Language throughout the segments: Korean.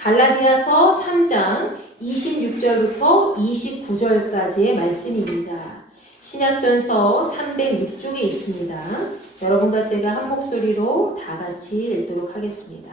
갈라디아서 3장 26절부터 29절까지의 말씀입니다. 신약전서 306쪽에 있습니다. 여러분과 제가 한 목소리로 다 같이 읽도록 하겠습니다.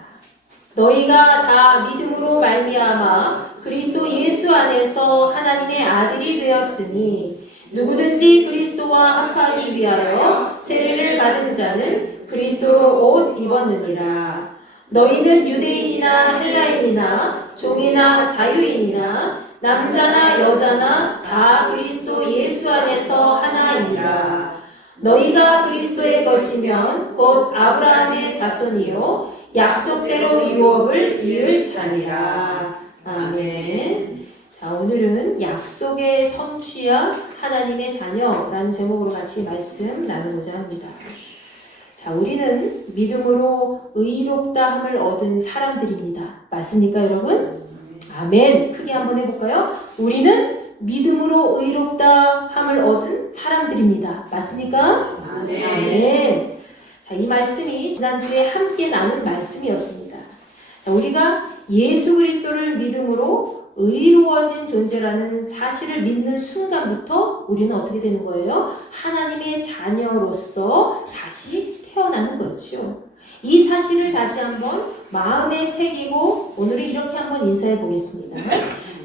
너희가 다 믿음으로 말미암아 그리스도 예수 안에서 하나님의 아들이 되었으니 누구든지 그리스도와 합하기 위하여 세례를 받은 자는 그리스도로 옷 입었느니라. 너희는 유대인이나 헬라인이나 종이나 자유인이나 남자나 여자나 다 그리스도 예수 안에서 하나이니라. 너희가 그리스도의 것이면 곧 아브라함의 자손이요 약속대로 유업을 이을 자니라. 아멘. 자, 오늘은 약속의 성취야 하나님의 자녀라는 제목으로 같이 말씀 나누고자 합니다. 자, 우리는 믿음으로 의롭다함을 얻은 사람들입니다. 맞습니까, 여러분? 아멘. 크게 한번 해볼까요? 우리는 믿음으로 의롭다함을 얻은 사람들입니다. 맞습니까? 아멘. 아멘. 자, 이 말씀이 지난주에 함께 나눈 말씀이었습니다. 자, 우리가 예수 그리스도를 믿음으로 의로워진 존재라는 사실을 믿는 순간부터 우리는 어떻게 되는 거예요? 하나님의 자녀로서 다시 태어나는 거죠. 이 사실을 다시 한번 마음에 새기고 오늘은 이렇게 한번 인사해 보겠습니다.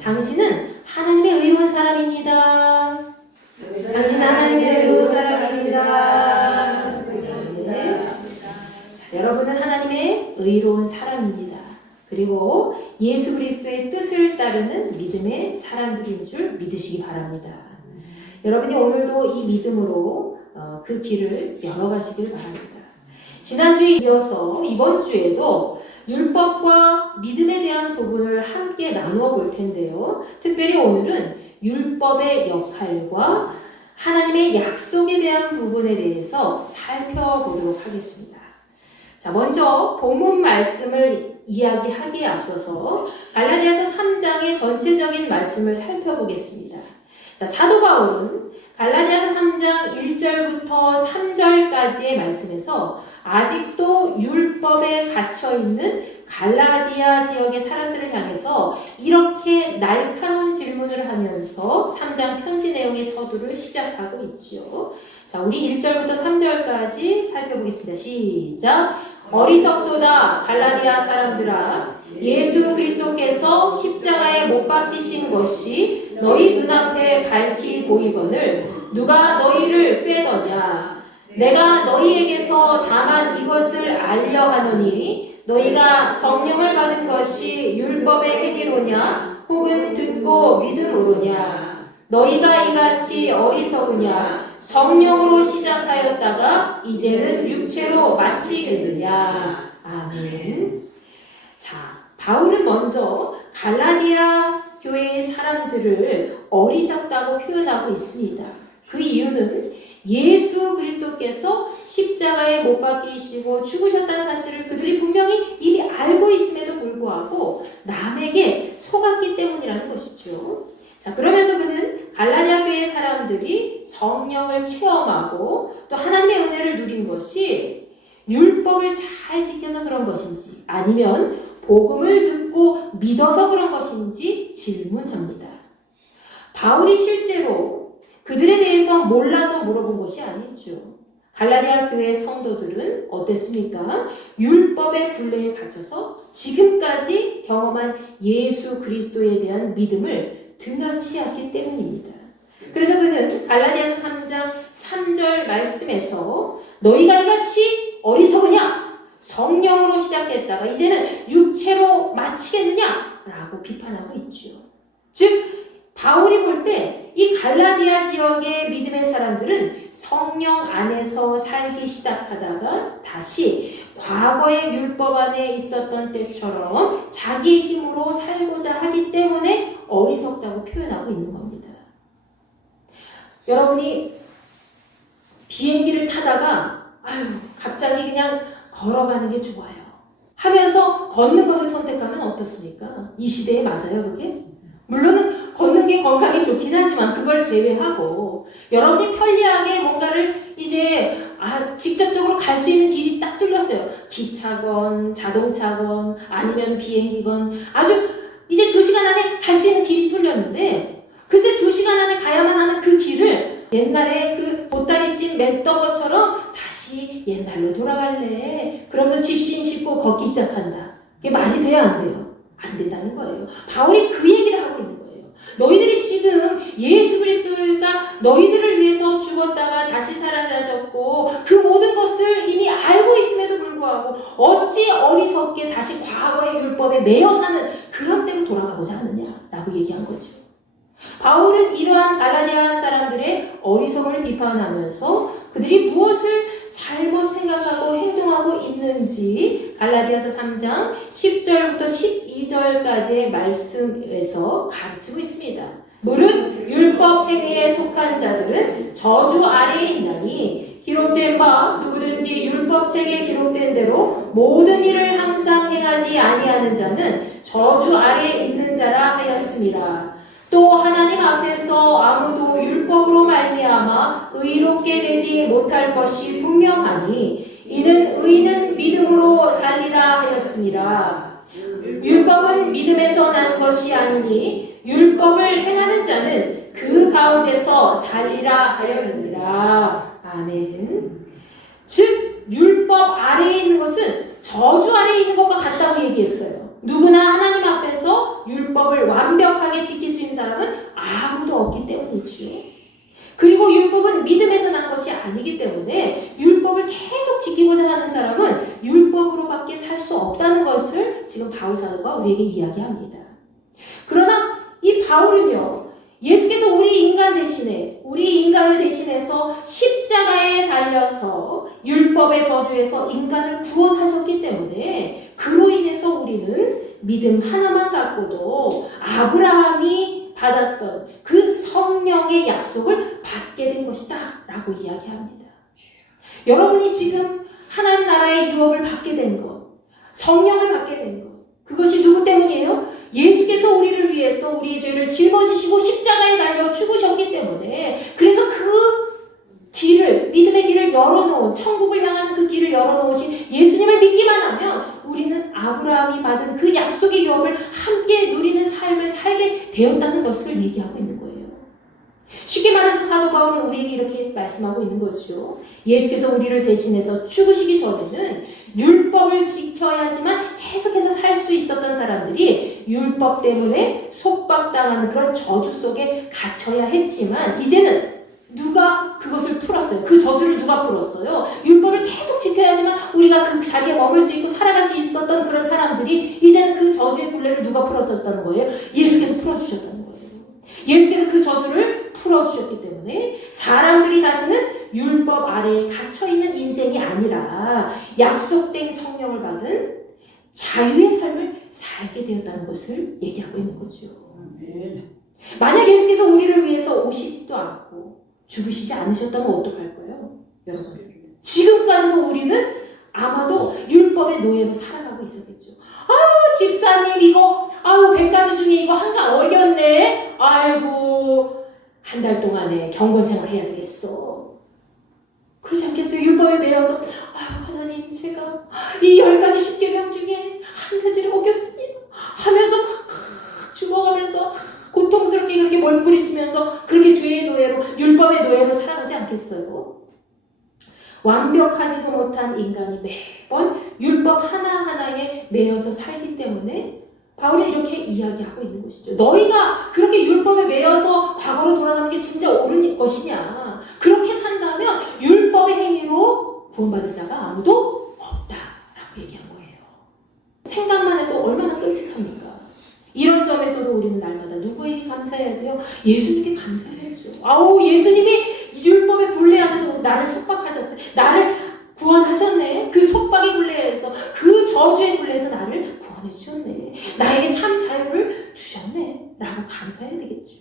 당신은 하나님의 의로운 사람입니다. 당신은 하나님의 의로운 사람입니다. 네. 자, 여러분은 하나님의 의로운 사람입니다. 그리고 예수 그리스도의 뜻을 따르는 믿음의 사람들인 줄 믿으시기 바랍니다. 여러분이 오늘도 이 믿음으로 그 길을 열어가시길 바랍니다. 지난주에 이어서 이번 주에도 율법과 믿음에 대한 부분을 함께 나누어 볼 텐데요. 특별히 오늘은 율법의 역할과 하나님의 약속에 대한 부분에 대해서 살펴보도록 하겠습니다. 자, 먼저 본문 말씀을 이야기하기에 앞서서 갈라디아서 3장의 전체적인 말씀을 살펴보겠습니다. 자, 사도 바울은 갈라디아서 3장 1절부터 3절까지의 말씀에서 아직도 율법에 갇혀있는 갈라디아 지역의 사람들을 향해서 이렇게 날카로운 질문을 하면서 3장 편지 내용의 서두를 시작하고 있죠. 자, 우리 1절부터 3절까지 살펴보겠습니다. 시작! 어리석도다 갈라디아 사람들아, 예수 그리스도께서 십자가에 못 박히신 것이 너희 눈앞에 밝히 보이거늘 누가 너희를 꾀더냐? 내가 너희에게서 다만 이것을 알려 하노니 너희가 성령을 받은 것이 율법의 행위로냐 혹은 듣고 믿음으로냐? 너희가 이같이 어리석으냐? 성령으로 시작하였다가 이제는 육체로 마치겠느냐? 아멘. 자, 바울은 먼저 갈라디아 교회의 사람들을 어리석다고 표현하고 있습니다. 그 이유는 예수 그리스도께서 십자가에 못 박히시고 죽으셨다는 사실을 그들이 분명히 이미 알고 있음에도 불구하고 남에게 속았기 때문이라는 것이죠. 자, 그러면서 그는 갈라디아 교회의 사람들이 성령을 체험하고 또 하나님의 은혜를 누린 것이 율법을 잘 지켜서 그런 것인지 아니면 복음을 듣고 믿어서 그런 것인지 질문합니다. 바울이 실제로 그들에 대해서 몰라서 물어본 것이 아니죠. 갈라디아 교회 성도들은 어땠습니까? 율법의 굴레에 갇혀서 지금까지 경험한 예수 그리스도에 대한 믿음을 등한시했기 때문입니다. 그래서 그는 갈라디아서 3장 3절 말씀에서 너희가 이같이 어리석으냐? 성령으로 시작했다가 이제는 육체로 마치겠느냐? 라고 비판하고 있죠. 즉 바울이 볼 때 이 갈라디아 지역의 믿음의 사람들은 성령 안에서 살기 시작하다가 다시 과거의 율법 안에 있었던 때처럼 자기 힘으로 살고자 하기 때문에 어리석다고 표현하고 있는 겁니다. 여러분이 비행기를 타다가 갑자기 그냥 걸어가는 게 좋아요 하면서 걷는 것을 선택하면 어떻습니까? 이 시대에 맞아요, 그게? 물론은 걷는 게 건강에 좋긴 하지만 그걸 제외하고 여러분이 편리하게 뭔가를 이제 직접적으로 갈 수 있는 길이 딱 뚫렸어요. 기차건 자동차건 아니면 비행기건 아주 이제 2시간 안에 갈 수 있는 길이 뚫렸는데 글쎄 2시간 안에 가야만 하는 그 길을 옛날에 그 보따리찜 맸던 것처럼 다시 옛날로 돌아갈래. 그러면서 집신 싣고 걷기 시작한다. 그게 말이 돼야 안 돼요? 안 된다는 거예요. 바울이 그 얘기를 하고 있는 거예요. 너희들이 지금 예수 그리스도가 너희들을 위해서 죽었다가 다시 살아나셨고 그 모든 것을 이미 알고 있음에도 불구하고 어찌 어리석게 다시 과거의 율법에 매여 사는 그런 때로 돌아가고자 하느냐라고 얘기한 거죠. 바울은 이러한 갈라디아 사람들의 어리석음을 비판하면서 그들이 무엇을 잘못 생각하고 행동하고 있는지 갈라디아서 3장 10절부터 12절까지의 말씀에서 가르치고 있습니다. 무릇 율법 행위에 속한 자들은 저주 아래에 있나니 기록된 바 누구든지 율법책에 기록된 대로 모든 일을 항상 행하지 아니하는 자는 저주 아래에 있는 자라 하였습니다. 또 하나님 앞에서 아무도 율법으로 말미암아 의롭게 되지 못할 것이 분명하니 이는 의인은 믿음으로 살리라 하였습니다. 율법은 믿음에서 난 것이 아니니 율법을 행하는 자는 그 가운데서 살리라 하였느니라. 아멘. 즉 율법 아래에 있는 것은 저주 아래에 있는 것과 같다고 얘기했어요. 누구나 하나님 앞에서 율법을 완벽하게 지킬 수 있는 사람은 아무도 없기 때문이지요. 그리고 율법은 믿음에서 난 것이 아니기 때문에 율법을 계속 지키고자 하는 사람은 율법으로밖에 살 수 없다는 것을 지금 바울 사도가 우리에게 이야기합니다. 그러나 이 바울은요, 예수께서 우리 인간을 대신해서 십자가에 달려서 율법의 저주에서 인간을 구원하셨기 때문에 그로 인해서 우리는 믿음 하나만 갖고도 아브라함이 받았던 그 성령의 약속을 받게 된 것이다 라고 이야기합니다. 여러분이 지금 하나님 나라의 유업을 받게 된 것, 성령을 받게 된 것, 그것이 누구 때문이에요? 예수께서 우리를 위해서 우리의 죄를 짊어지시고 십자가에 달려 죽으셨기 때문에, 그래서 그 길을, 믿음의 길을 열어놓은, 천국을 향하는 그 길을 열어놓으신 예수님을 믿기만 하면 우리는 아브라함이 받은 그 약속의 유업을 함께 누리는 삶을 살게 되었다는 것을 얘기하고 있는 거예요. 쉽게 말해서 사도 바울은 우리에게 이렇게 말씀하고 있는 거죠. 예수께서 우리를 대신해서 죽으시기 전에는 율법을 지켜야지만 계속해서 살 수 있었던 사람들이 율법 때문에 속박당하는 그런 저주 속에 갇혀야 했지만 이제는 누가 그것을 풀었어요? 그 저주를 누가 풀었어요? 율법을 계속 지켜야지만 우리가 그 자리에 머물 수 있고 살아갈 수 있었던 그런 사람들이 이제는 그 저주의 굴레를 누가 풀어줬다는 거예요? 예수께서 풀어주셨다는 거예요. 예수께서 그 저주를 풀어주셨기 때문에 사람들이 다시는 율법 아래에 갇혀있는 인생이 아니라 약속된 성령을 받은 자유의 삶을 살게 되었다는 것을 얘기하고 있는 거죠. 만약 예수께서 우리를 위해서 오시지도 않고 죽으시지 않으셨다면 어떡할 거예요? 여러분, 지금까지도 우리는 아마도 율법의 노예로 살아가고 있었겠죠. 아유 집사님 이거 100가지 중에 이거 한가 어겼네. 아이고 한 달 동안에 경건생활 해야 되겠어. 그렇지 않겠어요? 율법에 매여서 하나님 제가 이 10가지 십계명 중에 한 가지를 어겼습니다 하면서 죽어가면서 고통스럽게 그렇게 멀부리치면서 그렇게 죄의 노예로 율법의 노예로 살아가지 않겠어요? 완벽하지도 못한 인간이 매번 율법 하나하나에 매여서 살기 때문에 바울이 이렇게 이야기하고 있는 것이죠. 너희가 그렇게 율법에 매여서 과거로 돌아가는 게 진짜 옳은 것이냐? 그렇게 산다면 율법의 행위로 구원받을 자가 아무도 없다라고 얘기한 거예요. 생각만 해도 얼마나 끔찍합니까? 이런 점에서도 우리는 날마다 누구에게 감사해야 돼요? 예수님께 감사해야죠. 예수님이 율법의 굴레 안에서 나를 속박하셨네. 나를 구원하셨네. 그 속박의 굴레에서, 그 저주의 굴레에서 나를 구원해 주셨네. 나에게 참 자유를 주셨네. 라고 감사해야 되겠죠.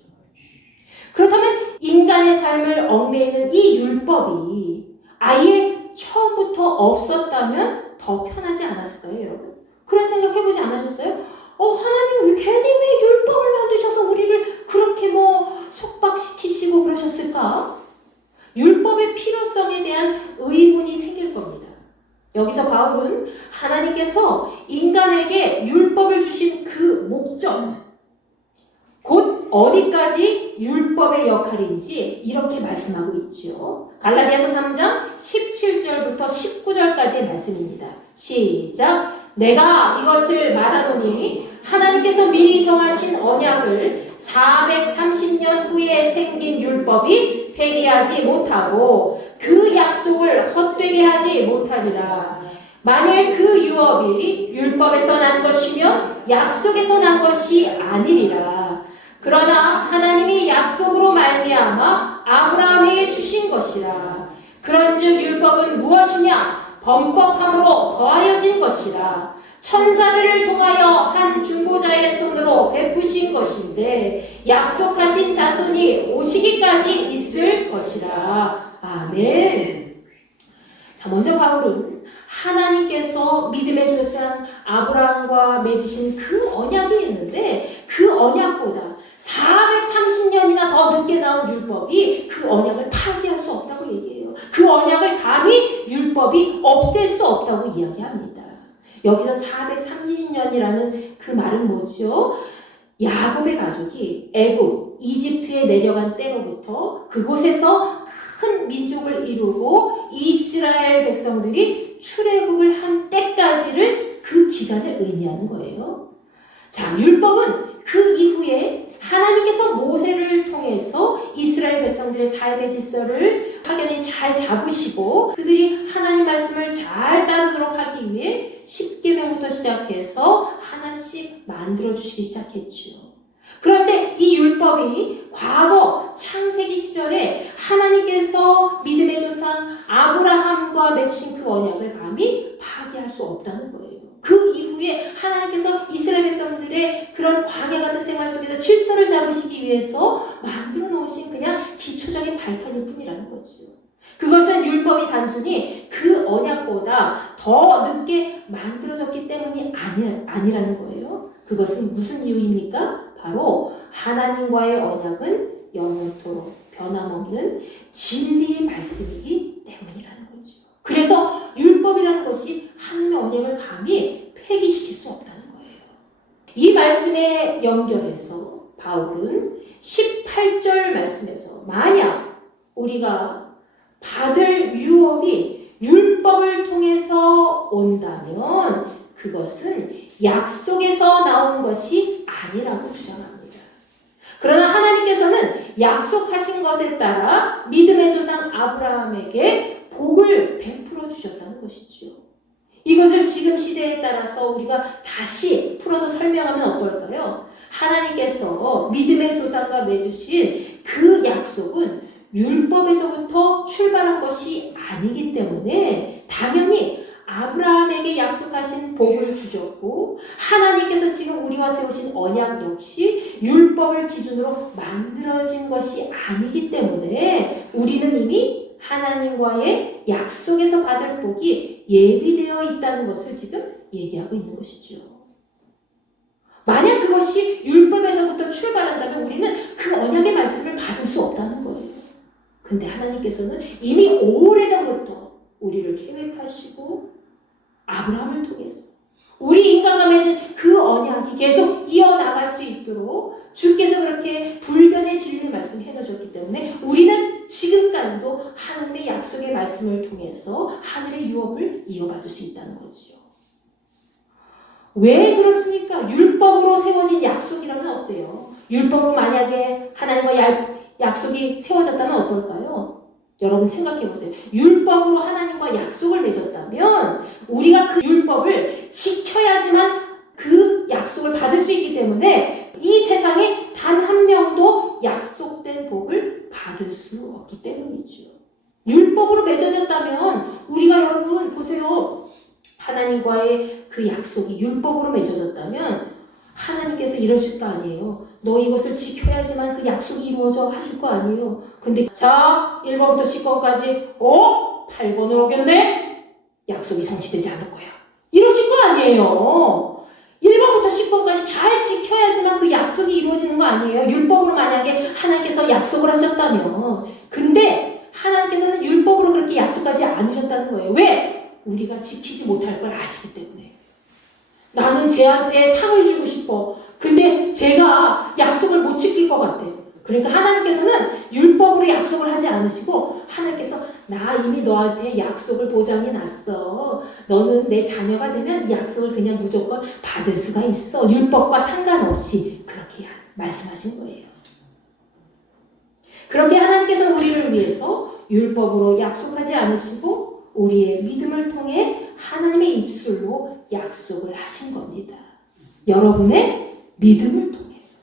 그렇다면 인간의 삶을 얽매이는 이 율법이 아예 처음부터 없었다면 더 편하지 않았을까요, 여러분? 그런 생각 해보지 않으셨어요? 하나님 괜히 왜 율법을 만드셔서 우리를 그렇게 속박시키시고 그러셨을까? 율법의 필요성에 대한 의문 곧 어디까지 율법의 역할인지 이렇게 말씀하고 있죠. 갈라디아서 3장 17절부터 19절까지의 말씀입니다. 시작. 내가 이것을 말하노니 하나님께서 미리 정하신 언약을 430년 후에 생긴 율법이 폐기하지 못하고 그 약속을 헛되게 하지 못하리라. 만일 그 유업이 율법에서 난 것이면 약속에서 난 것이 아니리라. 그러나 하나님이 약속으로 말미암아 아브라함에게 주신 것이라. 그런즉 율법은 무엇이냐? 범법함으로 더하여진 것이라. 천사들을 통하여 한 중보자의 손으로 베푸신 것인데 약속하신 자손이 오시기까지 있을 것이라. 아멘. 자, 먼저 바울은 하나님께서 믿음의 조상 아브라함과 맺으신 그 언약이 있는데 그 언약보다 430년이나 더 늦게 나온 율법이 그 언약을 파기할 수 없다고 얘기해요. 그 언약을 감히 율법이 없앨 수 없다고 이야기합니다. 여기서 430년이라는 그 말은 뭐죠? 야곱의 가족이 애굽, 이집트에 내려간 때로부터 그곳에서 큰 민족을 이루고 이스라엘 백성들이 출애굽을 한 때까지를 그 기간을 의미하는 거예요. 자, 율법은 그 이후에 하나님께서 모세를 통해서 이스라엘 백성들의 삶의 질서를 확연히 잘 잡으시고 그들이 하나님 말씀을 잘 따르도록 하기 위해 10계명부터 시작해서 하나씩 만들어주시기 시작했죠. 그런데 이 율법이 과거 창세기 시절에 하나님께서 믿음의 조상 아브라함과 맺으신 그 언약을 감히 파기할 수 없다는 거예요. 그 이후에 하나님께서 이스라엘 백성들의 그런 광야 같은 생활 속에서 질서를 잡으시기 위해서 만들어 놓으신 그냥 기초적인 발판일 뿐이라는 거죠. 그것은 율법이 단순히 그 언약보다 더 늦게 만들어졌기 때문이 아니라는 거예요. 그것은 무슨 이유입니까? 바로 하나님과의 언약은 영원토록 변함없는 진리의 말씀이기 때문이라는 거죠. 그래서 율법이라는 것이 하나님의 언약을 감히 폐기시킬 수 없다는 거예요. 이 말씀에 연결해서 바울은 18절 말씀에서 만약 우리가 받을 유업이 율법을 통해서 온다면 그것은 약속에서 나온 것이 아니라고 주장합니다. 그러나 하나님께서는 약속하신 것에 따라 믿음의 조상 아브라함에게 복을 베풀어 주셨다는 것이죠. 이것을 지금 시대에 따라서 우리가 다시 풀어서 설명하면 어떨까요? 하나님께서 믿음의 조상과 맺으신 그 약속은 율법에서부터 출발한 것이 아니기 때문에 당연히 아브라함에게 약속하신 복을 주셨고 하나님께서 지금 우리와 세우신 언약 역시 율법을 기준으로 만들어진 것이 아니기 때문에 우리는 이미 하나님과의 약속에서 받을 복이 예비되어 있다는 것을 지금 얘기하고 있는 것이죠. 만약 그것이 율법에서부터 출발한다면 우리는 그 언약의 말씀을 받을 수 없다는 거예요. 근데 하나님께서는 이미 오래전부터 우리를 계획하시고 아브라함을 통해서 우리 인간과 맺은 그 언약이 계속 이어나갈 수 있도록 주께서 그렇게 불변의 진리의 말씀을 해놓으셨기 때문에 우리는 지금까지도 하나님의 약속의 말씀을 통해서 하늘의 유업을 이어받을 수 있다는 거죠. 왜 그렇습니까? 율법으로 세워진 약속이라면 어때요? 율법으로 만약에 하나님과 약속이 세워졌다면 어떨까요? 여러분 생각해 보세요. 율법으로 하나님과 약속을 맺었다면 우리가 그 율법을 지켜야지만 그 약속을 받을 수 있기 때문에 이 세상에 단 한 명도 약속된 복을 받을 수 없기 때문이죠. 율법으로 맺어졌다면 우리가 여러분 보세요. 하나님과의 그 약속이 율법으로 맺어졌다면 하나님께서 이러실 거 아니에요. 너 이것을 지켜야지만 그 약속이 이루어져 하실 거 아니에요. 근데 자 1번부터 10번까지 8번을 어겼네? 약속이 성취되지 않을 거야. 이러실 거 아니에요. 1번부터 10번까지 잘 지켜야지만 그 약속이 이루어지는 거 아니에요. 율법으로 만약에 하나님께서 약속을 하셨다면. 근데 하나님께서는 율법으로 그렇게 약속하지 않으셨다는 거예요. 왜? 우리가 지키지 못할 걸 아시기 때문에. 나는 쟤한테 상을 주고 싶어. 근데 내가 약속을 못 지킬 것 같아. 그러니까 하나님께서는 율법으로 약속을 하지 않으시고 하나님께서 나 이미 너한테 약속을 보장해 놨어. 너는 내 자녀가 되면 이 약속을 그냥 무조건 받을 수가 있어. 율법과 상관없이 그렇게 말씀하신 거예요. 그렇게 하나님께서는 우리를 위해서 율법으로 약속하지 않으시고 우리의 믿음을 통해 하나님의 입술로 약속을 하신 겁니다. 여러분의 믿음을 통해서.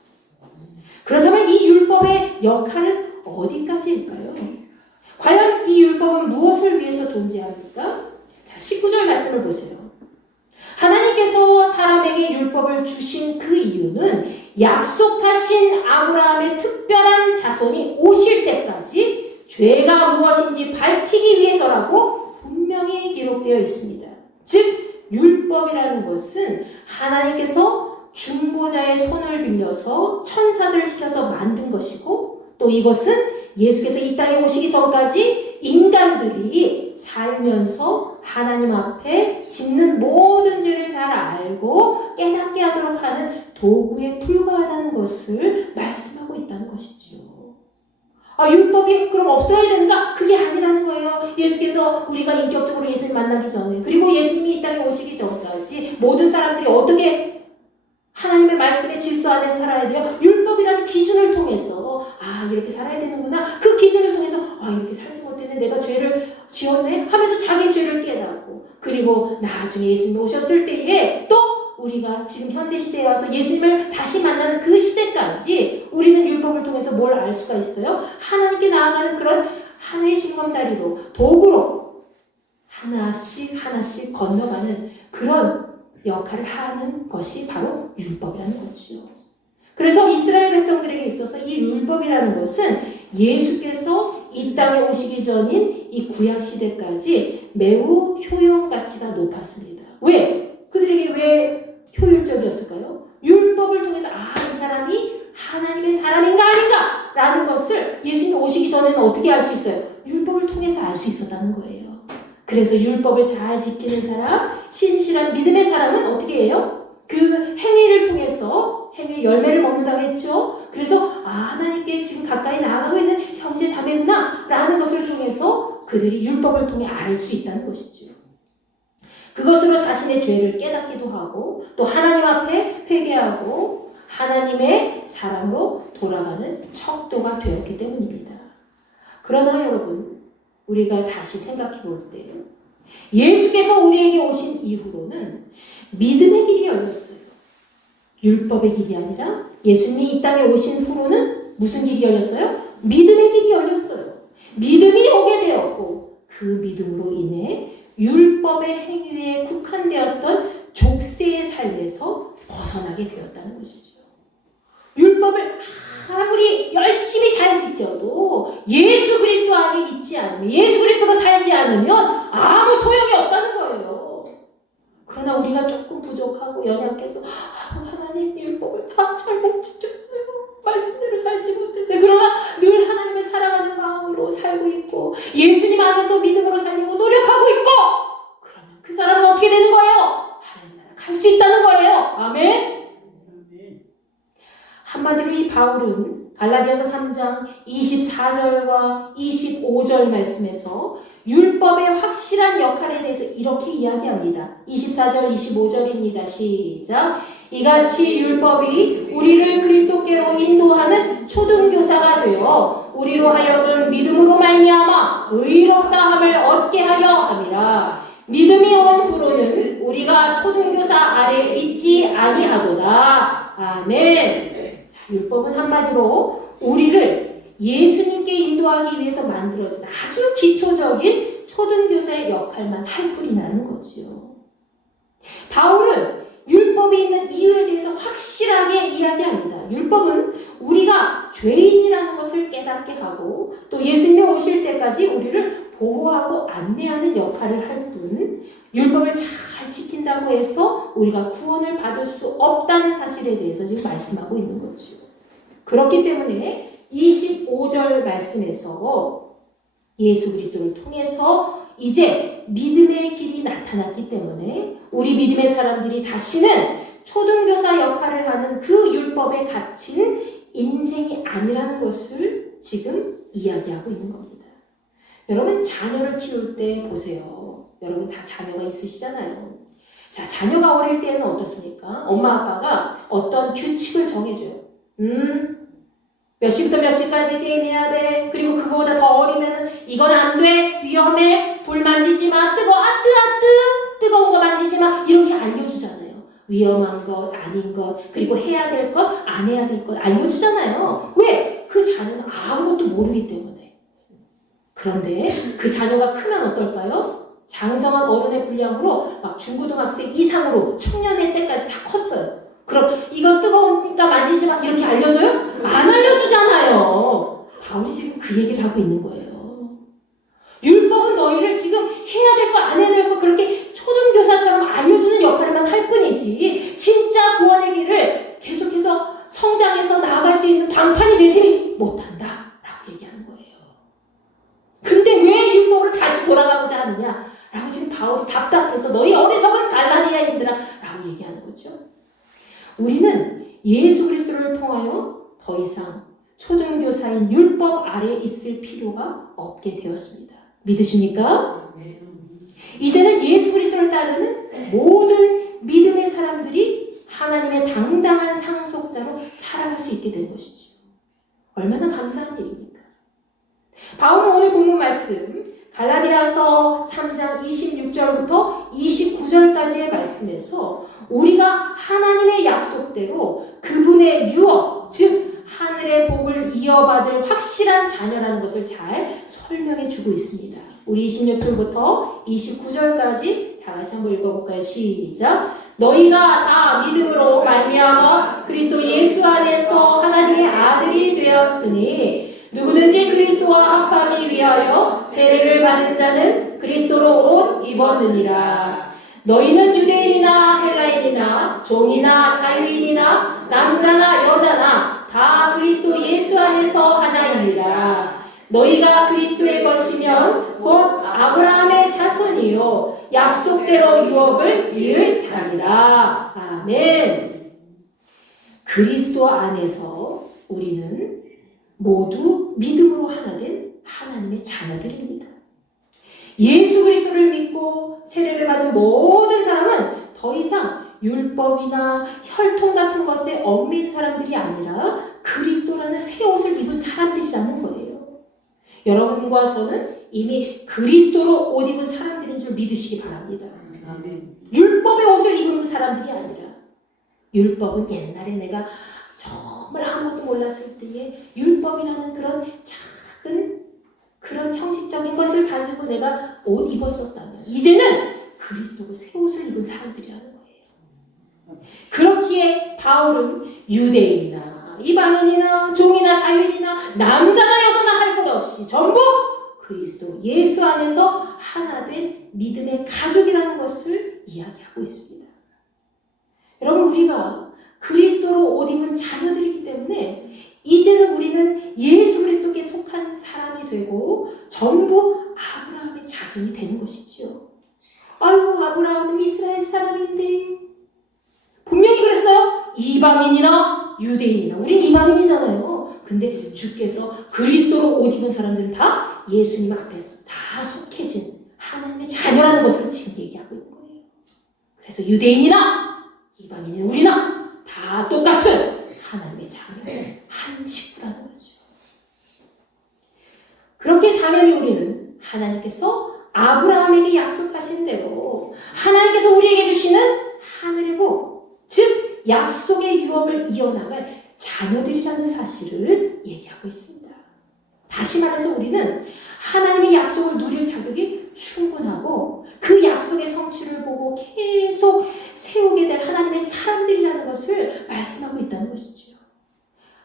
그렇다면 이 율법의 역할은 어디까지일까요? 과연 이 율법은 무엇을 위해서 존재합니까? 자, 19절 말씀을 보세요. 하나님께서 사람에게 율법을 주신 그 이유는 약속하신 아브라함의 특별한 자손이 오실 때까지 죄가 무엇인지 밝히기 위해서라고 분명히 기록되어 있습니다. 즉 율법이라는 것은 하나님께서 중보자의 손을 빌려서 천사들을 시켜서 만든 것이고 또 이것은 예수께서 이 땅에 오시기 전까지 인간들이 살면서 하나님 앞에 짓는 모든 죄를 잘 알고 깨닫게 하도록 하는 도구에 불과하다는 것을 말씀하고 있다는 것이죠. 율법이 그럼 없어야 되는가? 그게 아니라는 거예요. 예수께서 우리가 인격적으로 예수님 만나기 전에 그리고 예수님이 이 땅에 오시기 전까지 모든 사람들이 어떻게 하나님의 말씀의 질서 안에 살아야 돼요? 율법이라는 기준을 통해서 이렇게 살아야 되는구나. 그 기준을 통해서 이렇게 살지 못했네. 내가 죄를 지었네 하면서 자기 죄를 깨닫고 그리고 나중에 예수님이 오셨을 때에 또 우리가 지금 현대시대에 와서 예수님을 다시 만나는 그 시대까지 우리는 율법을 통해서 뭘 알 수가 있어요? 하나님께 나아가는 그런 하나의 징검다리로 도구로 하나씩 건너가는 그런 역할을 하는 것이 바로 율법이라는 거죠. 그래서 이스라엘 백성들에게 있어서 이 율법이라는 것은 예수께서 이 땅에 오시기 전인 이 구약 시대까지 매우 효용 가치가 높았습니다. 왜? 그들에게 왜 효율적이었을까요? 율법을 통해서 이 사람이 하나님의 사람인가 아닌가 라는 것을 예수님 오시기 전에는 어떻게 알 수 있어요? 율법을 통해서 알 수 있었다는 거예요. 그래서 율법을 잘 지키는 사람, 신실한 믿음의 사람은 어떻게 해요? 그 행위를 통해서 행위의 열매를 먹는다고 했죠. 그래서 하나님께 지금 가까이 나아가고 있는 형제 자매구나 라는 것을 통해서 그들이 율법을 통해 알 수 있다는 것이죠. 그것으로 자신의 죄를 깨닫기도 하고 또 하나님 앞에 회개하고 하나님의 사람으로 돌아가는 척도가 되었기 때문입니다. 그러나 여러분, 우리가 다시 생각해 볼 때 예수께서 우리에게 오신 이후로는 믿음의 길이 열렸어요. 율법의 길이 아니라 예수님이 이 땅에 오신 후로는 무슨 길이 열렸어요? 믿음의 길이 열렸어요. 믿음이 오게 되었고 그 믿음으로 인해 율법의 행위에 국한되었던 족쇄의 삶에서 벗어나게 되었다는 것이죠. 율법을 아무리 열심히 잘 지켜도 예수 그리스도 안에 있지 않으면 예수 그리스도로 살지 않으면 아무 소용이 없다는 거예요. 그러나 우리가 조금 부족하고 연약해서 하나님 율법을 다 잘 못 지켰어요. 말씀대로 살지 못했어요. 그러나 늘 하나님을 사랑하는 마음으로 살고 있고 예수님 안에서 믿음으로 살려고 노력하고 있고 그러면 그 사람은 어떻게 되는 거예요? 하나님 나라 갈 수 있다는 거예요. 아멘. 한마디로 이 바울은 갈라디아서 3장 24절과 25절 말씀에서 율법의 확실한 역할에 대해서 이렇게 이야기합니다. 24절 25절입니다. 시작. 이같이 율법이 우리를 그리스도께로 인도하는 초등교사가 되어 우리로 하여금 믿음으로 말미암아 의롭다함을 얻게 하려 함이라. 믿음이 온 후로는 우리가 초등교사 아래 있지 아니하도다. 아멘. 율법은 한마디로 우리를 예수님께 인도하기 위해서 만들어진 아주 기초적인 초등교사의 역할만 할 뿐이라는 거죠. 바울은 율법이 있는 이유에 대해서 확실하게 이야기합니다. 율법은 우리가 죄인이라는 것을 깨닫게 하고 또 예수님이 오실 때까지 우리를 보호하고 안내하는 역할을 할 뿐 율법을 잘 지킨다고 해서 우리가 구원을 받을 수 없다는 사실에 대해서 지금 말씀하고 있는 거죠. 그렇기 때문에 25절 말씀에서 예수 그리스도를 통해서 이제 믿음의 길이 나타났기 때문에 우리 믿음의 사람들이 다시는 초등교사 역할을 하는 그 율법에 갇힌 인생이 아니라는 것을 지금 이야기하고 있는 겁니다. 여러분 자녀를 키울 때 보세요. 여러분 다 자녀가 있으시잖아요. 자, 자녀가 어릴 때는 어떻습니까? 엄마 아빠가 어떤 규칙을 정해줘요. 몇 시부터 몇 시까지 게임해야 돼. 그리고 그거보다 더 어리면 이건 안 돼. 위험해. 불 만지지 마. 뜨거워. 뜨거운 거 만지지 마. 이렇게 알려주잖아요. 위험한 것, 아닌 것, 그리고 해야 될 것, 안 해야 될 것 알려주잖아요. 왜? 그 자녀는 아무것도 모르기 때문에. 그런데 그 자녀가 크면 어떨까요? 장성한 어른의 분량으로 막 중고등학생 이상으로 청년의 때까지 다 컸어요. 그럼 이거 뜨거우니까 만지지 마 이렇게 알려줘요? 안 알려주잖아요. 바울이 지금 그 얘기를 하고 있는 거예요. 율법은 너희를 지금 해야 될 거 안 해야 될 거 그렇게 초등교사처럼 알려주는 역할만 할 뿐이지 진짜 구원의 길을 계속해서 성장해서 나아갈 수 있는 방판이 되지 못한다 라고 얘기하는 거예요. 근데 왜 율법으로 다시 돌아가고자 하느냐 라고 지금 바울이 답답해서 너희 어리석은 갈라디아인들아 라고 얘기하는 거죠. 우리는 예수 그리스도를 통하여 더 이상 초등교사인 율법 아래에 있을 필요가 없게 되었습니다. 믿으십니까? 이제는 예수 그리스도를 따르는 모든 믿음의 사람들이 하나님의 당당한 상속자로 살아갈 수 있게 된 것이죠. 얼마나 감사한 일입니까? 바울은 오늘 본문 말씀 갈라디아서 3장 26절부터 29절까지의 말씀에서 우리가 하나님의 약속대로 그분의 유업, 즉 하늘의 복을 이어받을 확실한 자녀라는 것을 잘 설명해 주고 있습니다. 우리 26절부터 29절까지 다 같이 한번 읽어볼까요? 시작! 너희가 다 믿음으로 말미암아 그리스도 예수 안에서 하나님의 아들이 되었으니 누구든지 그리스도와 합하기 위하여 세례를 받은 자는 그리스도로 옷 입었느니라. 너희는 유대인이나 헬라인이나 종이나 자유인이나 남자나 여자나 다 그리스도 예수 안에서 하나이니라. 너희가 그리스도의 것이면 곧 아브라함의 자손이요 약속대로 유업을 이을 자니라. 아멘. 그리스도 안에서 우리는 모두 믿음으로 하나 된 하나님의 자녀들입니다. 예수 그리스도를 믿고 세례를 받은 모든 사람은 더 이상 율법이나 혈통 같은 것에 얽매인 사람들이 아니라 그리스도라는 새 옷을 입은 사람들이라는 거예요. 여러분과 저는 이미 그리스도로 옷 입은 사람들인 줄 믿으시기 바랍니다. 아멘. 율법의 옷을 입은 사람들이 아니라 율법은 옛날에 내가 정말 아무것도 몰랐을 때에 율법이라는 그런 작은 그런 형식적인 것을 가지고 내가 옷 입었었다면 이제는 그리스도로 새 옷을 입은 사람들이라는 거예요. 그렇기에 바울은 유대인이나 이방인이나 종이나 자유인이나 남자나 여자나 할 것 없이 전부 그리스도 예수 안에서 하나 된 믿음의 가족이라는 것을 이야기하고 있습니다. 여러분 우리가 그리스도로 옷 입은 자녀들이기 때문에 이제는 우리는 예수 그리스도께 속한 사람이 되고 전부 아브라함의 자손이 되는 것이지요. 아유 아브라함은 이스라엘 사람인데 분명히 그랬어요. 이방인이나 유대인이나 우린 이방인이잖아요. 근데 주께서 그리스도로 옷 입은 사람들은 다 예수님 앞에서 다 속해진 하나님의 자녀라는 것을 지금 얘기하고 있는 거예요. 그래서 유대인이나 이방인이나 우리나 다 똑같은 하나님의 자녀, 한 식구라는 거죠. 그렇게 당연히 우리는 하나님께서 아브라함에게 약속하신 대로 하나님께서 우리에게 주시는 하늘의 복, 즉 약속의 유업을 이어나갈 자녀들이라는 사실을 얘기하고 있습니다. 다시 말해서 우리는 하나님의 약속을 누릴 자격이 충분하고 그 약속의 성취를 보고 계속 세우게 될 하나님의 사람들이라는 것을 말씀하고 있다는 것이죠.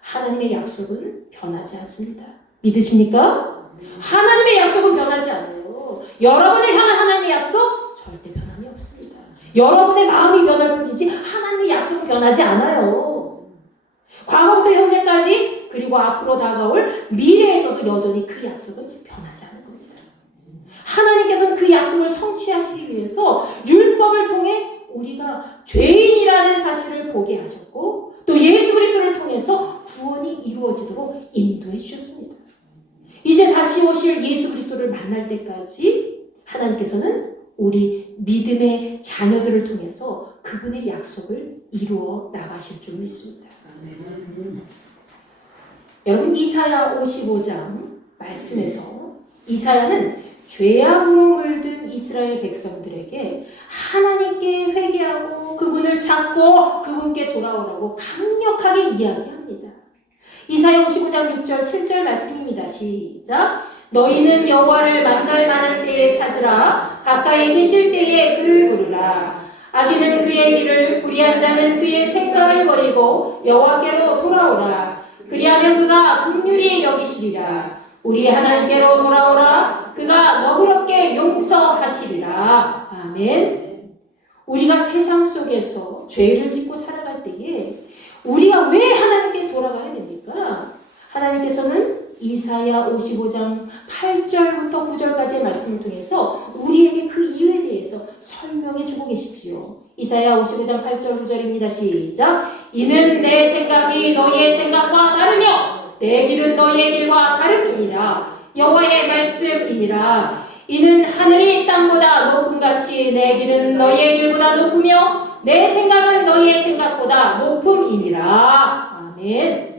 하나님의 약속은 변하지 않습니다. 믿으십니까? 하나님의 약속은 변하지 않아요. 여러분을 향한 하나님의 약속 절대 변함이 없습니다. 여러분의 마음이 변할 뿐이지 하나님의 약속은 변하지 않아요. 과거부터 현재까지 그리고 앞으로 다가올 미래에서도 여전히 그 약속은 변하지 않을 겁니다. 하나님께서는 그 약속을 성취하시기 위해서 율법을 통해 우리가 죄인이라는 사실을 보게 하셨고 또 예수 오실 예수 그리스도를 만날 때까지 하나님께서는 우리 믿음의 자녀들을 통해서 그분의 약속을 이루어 나가실 줄 믿습니다. 여러분, 이사야 55장 말씀에서 이사야는 죄악으로 물든 이스라엘 백성들에게 하나님께 회개하고 그분을 찾고 그분께 돌아오라고 강력하게 이야기합니다. 이사야 55장 6절 7절 말씀입니다. 시작. 너희는 여호와를 만날 만한 때에 찾으라. 가까이 계실 때에 그를 부르라. 악인은 그의 길을, 불의한 자는 그의 생각을 버리고 여호와께로 돌아오라. 그리하면 그가 긍휼히 여기시리라. 우리 하나님께로 돌아오라. 그가 너그럽게 용서하시리라. 아멘. 우리가 세상 속에서 죄를 짓고 살아갈 때에 우리가 왜 하나님께 돌아가야 됩니까? 하나님께서는 이사야 55장 8절부터 9절까지의 말씀을 통해서 우리에게 그 이유에 대해서 설명해 주고 계시지요. 이사야 55장 8절 9절입니다. 시작. 이는 내 생각이 너희의 생각과 다르며 내 길은 너희의 길과 다름이니라. 여호와의 말씀이니라. 이는 하늘이 땅보다 높음같이 내 길은 너희의 길보다 높으며 내 생각은 너희의 생각보다 높음이니라. 아멘.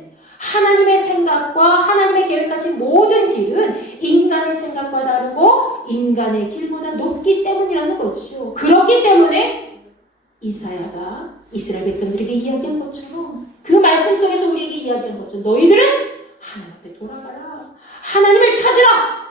하나님의 생각과 하나님의 계획하신 모든 길은 인간의 생각과 다르고 인간의 길보다 높기 때문이라는 거죠. 그렇기 때문에 이사야가 이스라엘 백성들에게 이야기한 것처럼 그 말씀 속에서 우리에게 이야기한 것처럼 너희들은 하나님께 돌아가라. 하나님을 찾으라.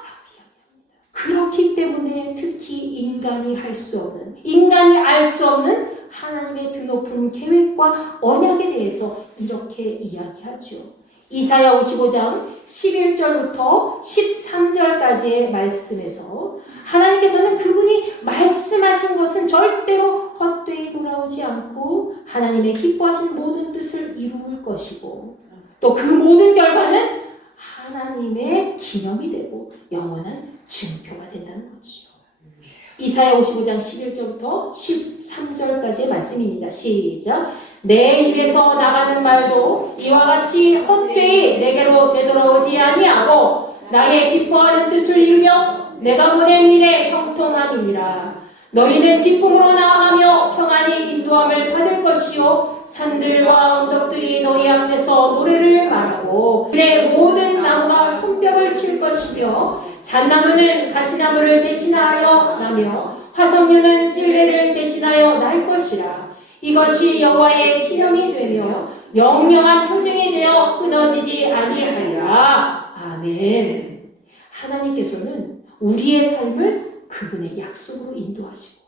그렇기 때문에 특히 인간이 할 수 없는, 인간이 알 수 없는 하나님의 드높은 계획과 언약에 대해서 이렇게 이야기하죠. 이사야 55장 11절부터 13절까지의 말씀에서 하나님께서는 그분이 말씀하신 것은 절대로 헛되이 돌아오지 않고 하나님의 기뻐하신 모든 뜻을 이룰 것이고 또 그 모든 결과는 하나님의 기념이 되고 영원한 증표가 된다는 거죠. 이사야 55장 11절부터 13절까지의 말씀입니다. 시작. 내 입에서 나가는 말도 이와 같이 헛되이 내게로 되돌아오지 아니하고 나의 기뻐하는 뜻을 이루며 내가 보낸 일에 형통함이니라. 너희는 기쁨으로 나아가며 평안히 인도함을 받을 것이요 산들과 언덕들이 너희 앞에서 노래를 말하고 들의 모든 나무가 손뼉을 칠 것이며 잣나무는 가시나무를 대신하여 나며 화석류는 찔레를 대신하여 날 것이라. 이것이 여호와의 기념이 되며 영영한 표징이 되어 끊어지지 아니하리라. 아멘. 하나님께서는 우리의 삶을 그분의 약속으로 인도하시고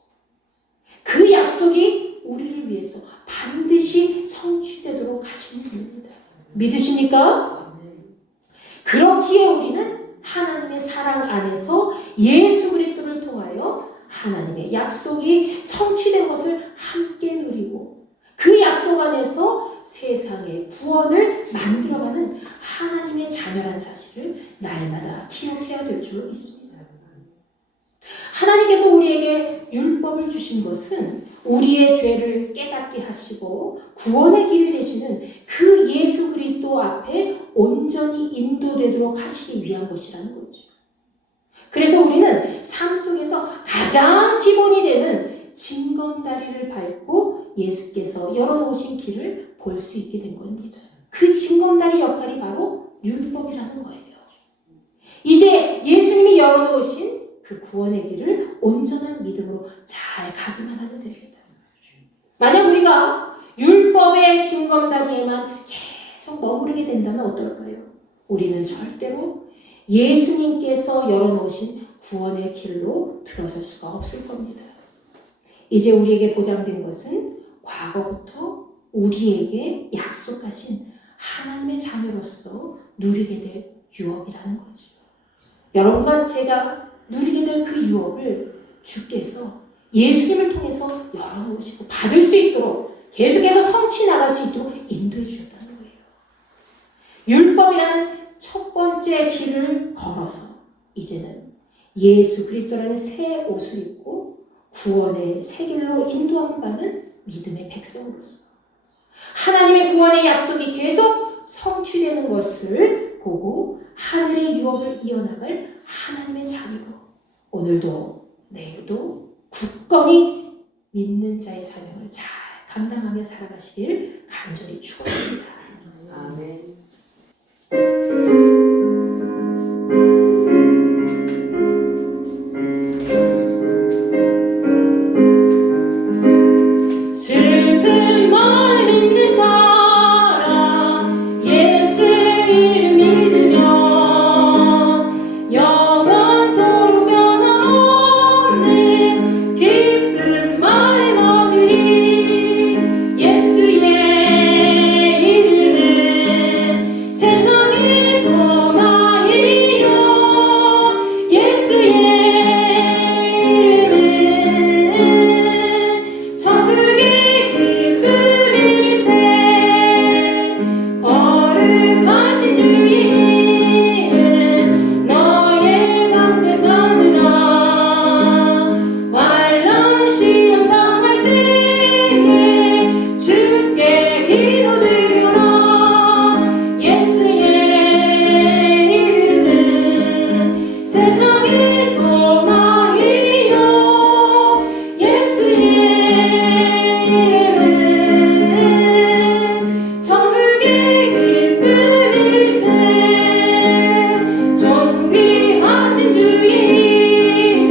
그 약속이 우리를 위해서 반드시 성취되도록 하시는 분입니다. 믿으십니까? 그렇기에 우리는 하나님의 사랑 안에서 예수 그리스도를 통하여 하나님의 약속이 성취된 것을 함께 누리고 그 약속 안에서 세상의 구원을 만들어가는 하나님의 자녀란 사실을 날마다 기억해야 될 줄로 믿습니다. 하나님께서 우리에게 율법을 주신 것은 우리의 죄를 깨닫게 하시고 구원의 길이 되시는 그 예수 그리스도 앞에 온전히 인도되도록 하시기 위한 것이라는 거죠. 그래서 우리는 삶 속에서 가장 기본이 되는 징검다리를 밟고 예수께서 열어놓으신 길을 볼 수 있게 된 겁니다. 그 징검다리 역할이 바로 율법이라는 거예요. 이제 예수님이 열어놓으신 그 구원의 길을 온전한 믿음으로 잘 가기만 하면 됩니다. 만약 우리가 율법의 징검다리에만 계속 머무르게 된다면 어떨까요? 우리는 절대로 예수님께서 열어놓으신 구원의 길로 들어설 수가 없을 겁니다. 이제 우리에게 보장된 것은 과거부터 우리에게 약속하신 하나님의 자녀로서 누리게 될 유업이라는 거죠. 여러분과 제가 누리게 될 그 유업을 주께서 예수님을 통해서 열어놓으시고 받을 수 있도록 계속해서 성취 나갈 수 있도록 인도해 주셨다는 거예요. 율법이라는 첫 번째 길을 걸어서 이제는 예수 그리스도라는 새 옷을 입고 구원의 새 길로 인도함 받는 믿음의 백성으로서 하나님의 구원의 약속이 계속 성취되는 것을 보고 하늘의 유업을 이어나갈 하나님의 자녀로 오늘도 내일도 굳건히 믿는 자의 사명을 잘 감당하며 살아가시길 간절히 축원합니다. 아멘. 슬픈 마음 있는 사람 예수 이름 믿으며 영원토록 변함없는 기쁜 마음 얻으리. 예수의 이름은 세상의 소망이요 예수의 이름은 천국의 기쁨일세. 거룩하신 주 이름 너의 가운데 삼으라. 환난 시험 당할 때에 주께 기도드려라. 예수의 이름은 세상의 소망이요 예수의 이름은 천국의 기쁨일세. 존귀하신 주 이름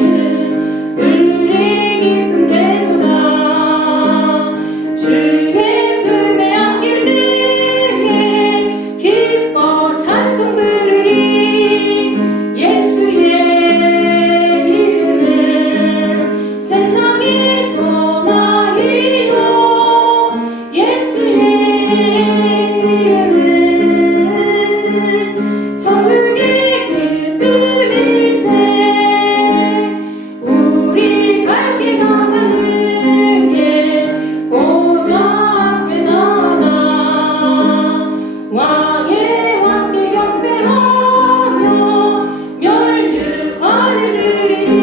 우리 기쁨 되도다. 주의 품에 안길 때에 기뻐 찬송 부르리. 예수의 이름은 세상의 소망이요 예수의 이름은 천국의 기쁨일세. 우리 갈 길 가는 보좌 앞에 나가 왕의 왕께 경배하며 면류관을 드리니.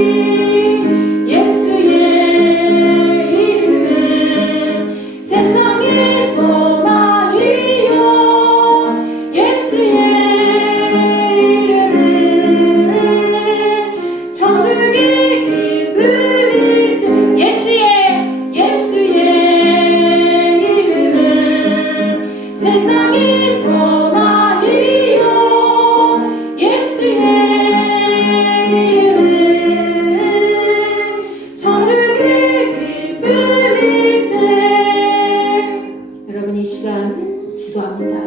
예수의 이름은 세상의 소망이요 예수의 이름은 천국의 기쁨일세. 예수의 이름은 세상의 소망이요 예수의 이름은 천국의 기쁨일세. 여러분 이 시간 기도합니다.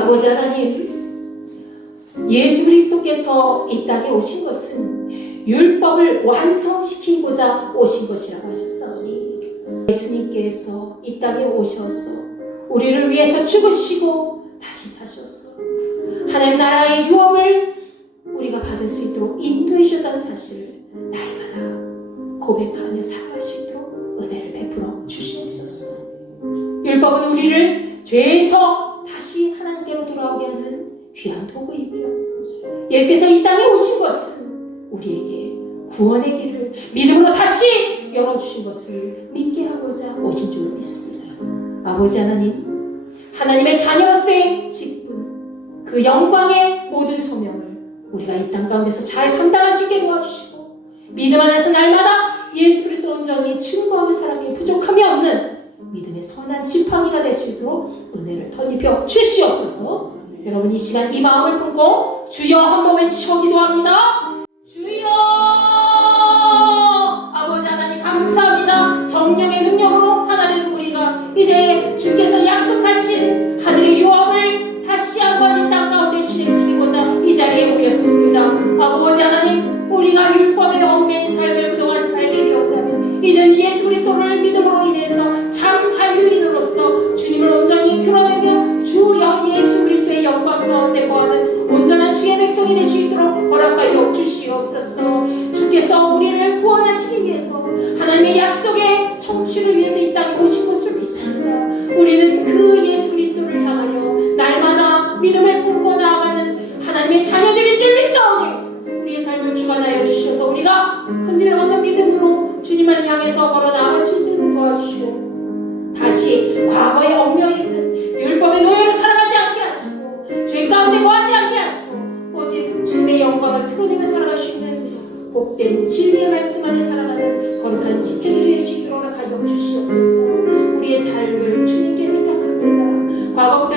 아버지 하나님, 예수 그리스도께서 이 땅에 오신 것은 율법을 완성시키고자 오신 것이라고 하셨사오니 예수님께서 이 땅에 오셔서 우리를 위해서 죽으시고 다시 사셨어. 하나님 나라의 유업을 우리가 받을 수 있도록 인도해 주셨다는 사실을 날마다 고백하며 살아갈 수 있도록 은혜를 베풀어 주시옵소서. 율법은 우리를 죄에서 다시 하나님께로 돌아오게 하는 귀한 도구이며 예수께서 이 땅에 오신 것은 우리에게 구원의 길을 믿음으로 다시 열어주신 것을 믿게 하고자 오신 줄로 믿습니다. 아버지 하나님, 하나님의 자녀로서의 직분, 그 영광의 모든 소명을 우리가 이 땅 가운데서 잘 감당할 수 있게 도와주시고 믿음 안에서 날마다 예수 그리스도 온전히 증거하는 사람이 부족함이 없는 믿음의 선한 지팡이가 될 수 있도록 은혜를 덧입혀 주시옵소서. 여러분 이 시간 이 마음을 품고 주여 한번 외치시고 기도합니다. 주여 아버지 하나님 감사합니다. 성령의 능력으로 하나님 우리가 이제 주께서 약속하신 하늘의 유업을 다시 한번 이 땅 가운데 실행시키고자 이 자리에 모였습니다. 아버지 하나님 우리가 율법의 얽매인 삶을 그동안 살게 되었다면 이제 예수 그리스도를 믿음으로 인해서 참 자유인으로서 주님을 온전히 드러내며 주 예수 그리스도의 영광 가운데 거하는 온전한 주의 백성이 될 수 있도록 허락하여 주시옵소서. 주께서 우리를 구원하시기 위해서 하나님의 약속의 성취를 위해서 이 땅에 오신 것을 믿습니다.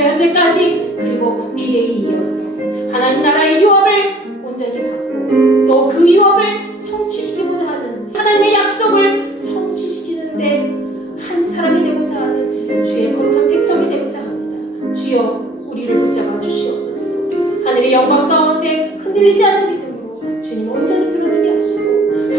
현재까지 그리고 미래에 이어서 하나님 나라의 유업을 온전히 받고 또 그 유업을 성취시키고자 하는 하나님의 약속을 성취시키는데 한 사람이 되고자 하는 주의 거룩한 백성이 되고자 합니다. 주여 우리를 붙잡아 주시옵소서. 하늘의 영광 가운데 흔들리지 않는 믿음으로 주님 온전히 드러내게 하시고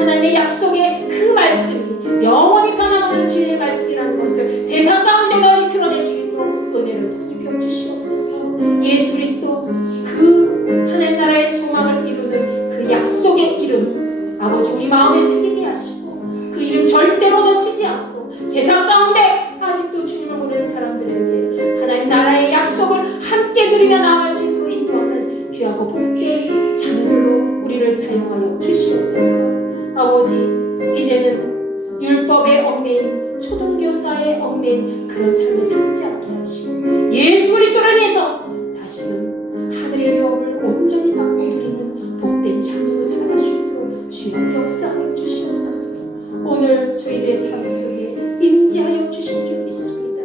하나님의 약속의 그 말씀이 영원히 변함없는 진리의 말씀이라는 것을 세상 가운데 널리 드러낼 수 있도록 은혜를 통입해 주시옵소서. 예수 그리스도 그 하나님 나라의 소망을 이루는 그 약속의 이름 아버지 우리 마음에 새기게 하시고 그 이름 절대로 놓치지 않고 세상 가운데 아직도 주님을 모르는 사람들에게 하나님 나라의 약속을 함께 누리며 나아갈 수 있도록 인도하는 귀하고 복된 자녀들로 우리를 사용하여 주시옵소서. 아버지 이제는 율법의 얽매인 초등교사의 얽매인 그런 삶을 살지 않게 하시고 예수 그리스도로 인해서 다시금 하늘의 유업을 온전히 받고 누리는 복된 자녀로 살아갈 수 있도록 주여 역사하여 주시옵소서. 오늘 저희들의 삶 속에 임재하여 주실 줄 믿습니다.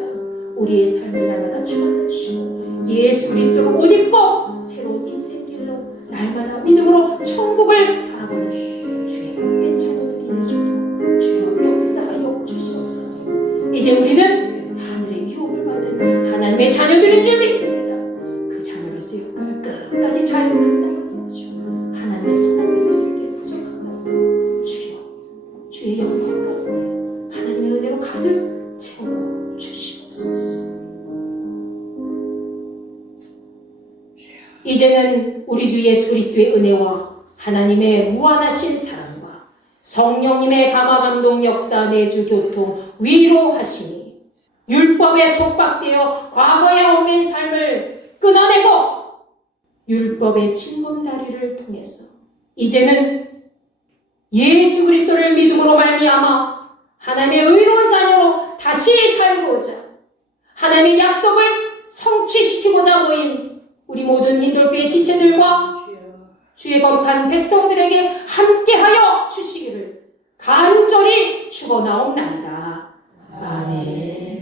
우리의 삶을 날마다 주관하시고 예수 그리스도가 옷 입고 새로운 인생길로 날마다 믿음으로 천국을 바라보는 주의 복된 자녀들이 되시도록 주여 역사하여 주시옵소서. 이제 우리는 하늘의 유업을 받은 하나님의 자녀들인 줄 믿습니다. 그 자녀로서의 역할을 끝까지 잘 감당하게 하시고 하나님의 선한 뜻을 이루기에 부족함도 주여 주의 영광 가운데 하나님의 은혜로 가득 채워 주시옵소서. 이제는 우리 주 예수 그리스도의 은혜와 하나님의 무한하신 사랑과 성령님의 감화감동 역사 내주 교통 위로하시니 율법에 속박되어 과거의 얽매인 삶을 끊어내고 율법의 징검다리를 통해서 이제는 예수 그리스도를 믿음으로 말미암아 하나님의 의로운 자녀로 다시 살고자 하나님의 약속을 성취시키고자 모인 우리 모든 인돌교의 지체들과 주의 거룩한 백성들에게 함께하여 주시기를 간절히 축원하옵나이다. 아멘.